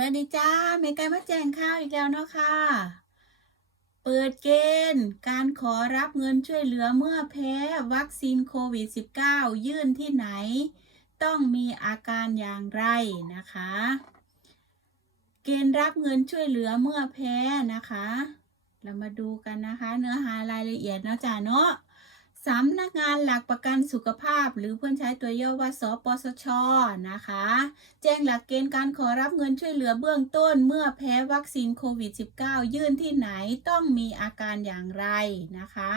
วัสดีจ้าเมกามาแจ้งข่าวอีกแล้วเนาะค่ะ เปิดเกณฑ์ การขอรับเงินช่วยเหลือเมื่อแพ้วัคซีนโควิด -19 ยื่นที่ไหน ต้องมีอาการอย่างไรนะคะ เกณฑ์รับเงินช่วยเหลือเมื่อแพ้นะคะ เรามาดูกันนะคะ เนื้อหารายละเอียดเนาะจ้าเนาะ สำนักงานหลักประกันสุขภาพ หรือเพื่อนใช้ตัวย่อว่าสปสชนะคะ แจ้งหลักเกณฑ์การขอรับเงินช่วยเหลือเบื้องต้นเมื่อแพ้วัคซีนโควิด -19 ยื่นที่ไหนต้องมีอาการอย่างไรนะคะ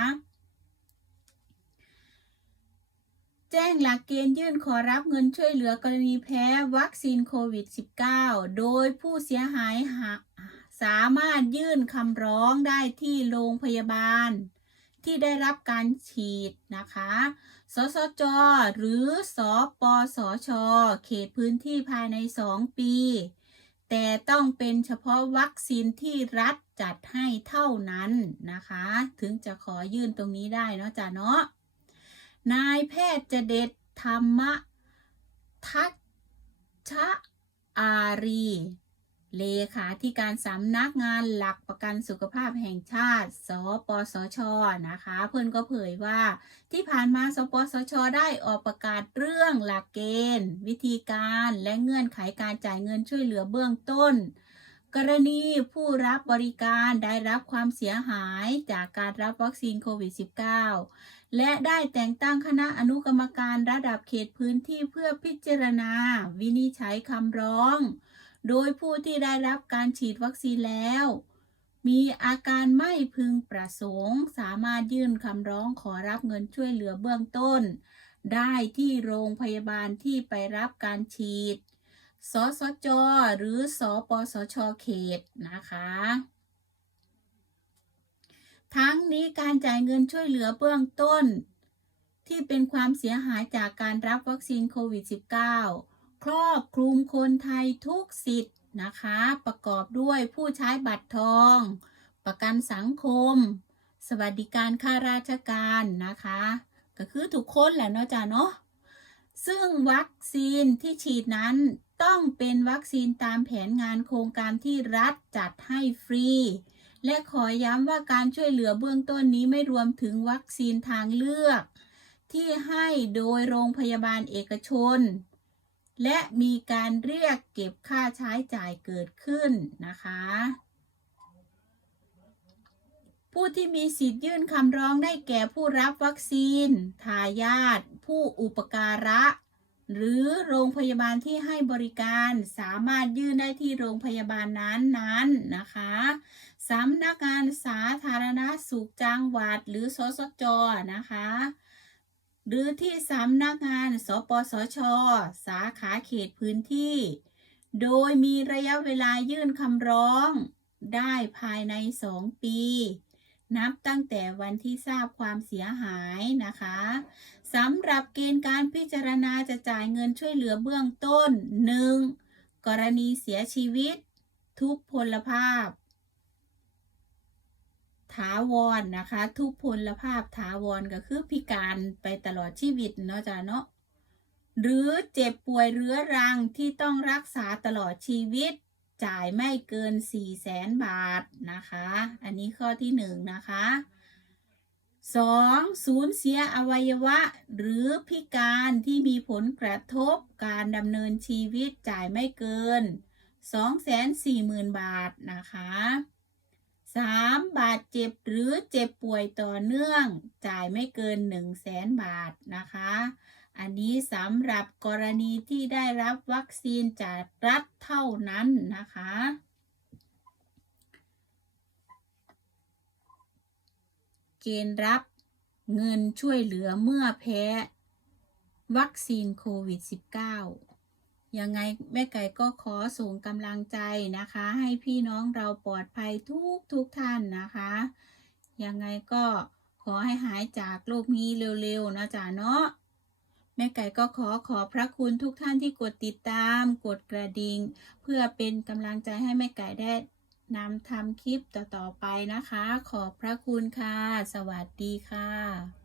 แจ้งหลักเกณฑ์ยื่นขอรับเงินช่วยเหลือกรณีแพ้วัคซีนโควิด -19 โดยผู้เสียหายหาสามารถยื่นคำร้องได้ที่โรงพยาบาล ที่ได้รับการฉีดนะคะ สสจ หรือสปสชเขตพื้นที่ภายใน 2 ปี แต่ต้องเป็นเฉพาะวัคซีนที่รัฐจัดให้เท่านั้นนะคะ ถึงจะขอยื่นตรงนี้ได้เนาะจ้ะเนาะ นายแพทย์เจเดชธรรมทัชอารี เลขาธิการสำนักงานหลักประกันสุขภาพแห่งชาติ สปสช นะคะ เพื่อนก็เผยว่า ที่ผ่านมา สปสช ได้ออกประกาศเรื่องหลักเกณฑ์ วิธีการและเงื่อนไขการจ่ายเงินช่วยเหลือเบื้องต้น กรณีผู้รับบริการได้รับความเสียหายจากการรับวัคซีนโควิด -19 และได้แต่งตั้งคณะอนุกรรมการระดับเขตพื้นที่เพื่อพิจารณา วินิจฉัยคำร้อง โดยผู้ที่ได้รับการฉีดวัคซีนแล้ว มีอาการไม่พึงประสงค์ สามารถยื่นคำร้องขอรับเงินช่วยเหลือเบื้องต้น ได้ที่โรงพยาบาลที่ไปรับการฉีด สสจ หรือ สปสช เขต นะคะทั้งนี้การจ่ายเงินช่วยเหลือเบื้องต้น ที่เป็นความเสียหายจากการรับวัคซีนโควิด -19 ครอบคลุมคนไทยทุกสิทธิ์นะคะ ประกอบด้วยผู้ใช้บัตรทอง ประกันสังคม สวัสดิการข้าราชการนะคะ ก็คือทุกคนแหละเนาะจ้ะเนาะซึ่งวัคซีนที่ฉีดนั้นต้องเป็นวัคซีนตามแผนงานโครงการที่รัฐจัดให้ฟรี และขอย้ำว่าการช่วยเหลือเบื้องต้นนี้ไม่รวมถึงวัคซีนทางเลือก ที่ให้โดยโรงพยาบาลเอกชน และมีการเรียกเก็บค่าใช้จ่ายเกิดขึ้นนะคะ ผู้ที่มีสิทธิ์ยื่นคำร้องได้แก่ผู้รับวัคซีน ทายาทผู้อุปการะ หรือโรงพยาบาลที่ให้บริการสามารถยื่นได้ที่โรงพยาบาลนั้นๆนนะคะสำนักงานสาธารณสุขจังหวัดหรือสสจนะคะ หรือที่สำนักงาน สปสช สาขาเขตพื้นที่ โดยมีระยะเวลายื่นคำร้อง ได้ภายใน 2 ปี นับตั้งแต่วันที่ทราบความเสียหายนะคะสำหรับเกณฑ์การพิจารณาจะจ่ายเงินช่วยเหลือเบื้องต้น 1. กรณีเสียชีวิต ทุกพลภาพ ถาวรนนะคะ ทุกพลภาพถาวรก็คือพิการไปตลอดชีวิตเนาะจ้ะเนาะหรือเจ็บป่วยเรื้อรังที่ต้องรักษาตลอดชีวิต จ่ายไม่เกิน 4 0 0แสนบาทนะคะ อันนี้ข้อที่1นงนะคะ 2. สูญเสียอวัยวะ หรือพิการที่มีผลกระทบการดำเนินชีวิตจ่ายไม่เกิน 240,000 บาทนะคะ 3. บาดเจ็บหรือเจ็บป่วยต่อเนื่อง จ่ายไม่เกิน1 0 0 0 0แสนบาทนะคะ อันนี้สำหรับกรณีที่ได้รับวัคซีนจากรัฐเท่านั้นนะคะ เกณฑ์รับเงินช่วยเหลือเมื่อแพ้ วัคซีนโควิด -19 ยังไงแม่ไก่ก็ขอส่งกำลังใจนะคะ ให้พี่น้องเราปลอดภัยทุกทุกท่านนะคะ ยังไงก็ขอให้หายจากโรคนี้เร็วๆนะจ๊ะเนาะแม่ไก่ก็ขอขอบพระคุณทุกท่านที่กดติดตาม กดกระดิ่งเพื่อเป็นกำลังใจให้แม่ไก่ได้นำทำคลิปต่อๆไปนะคะ ขอบพระคุณค่ะ สวัสดีค่ะ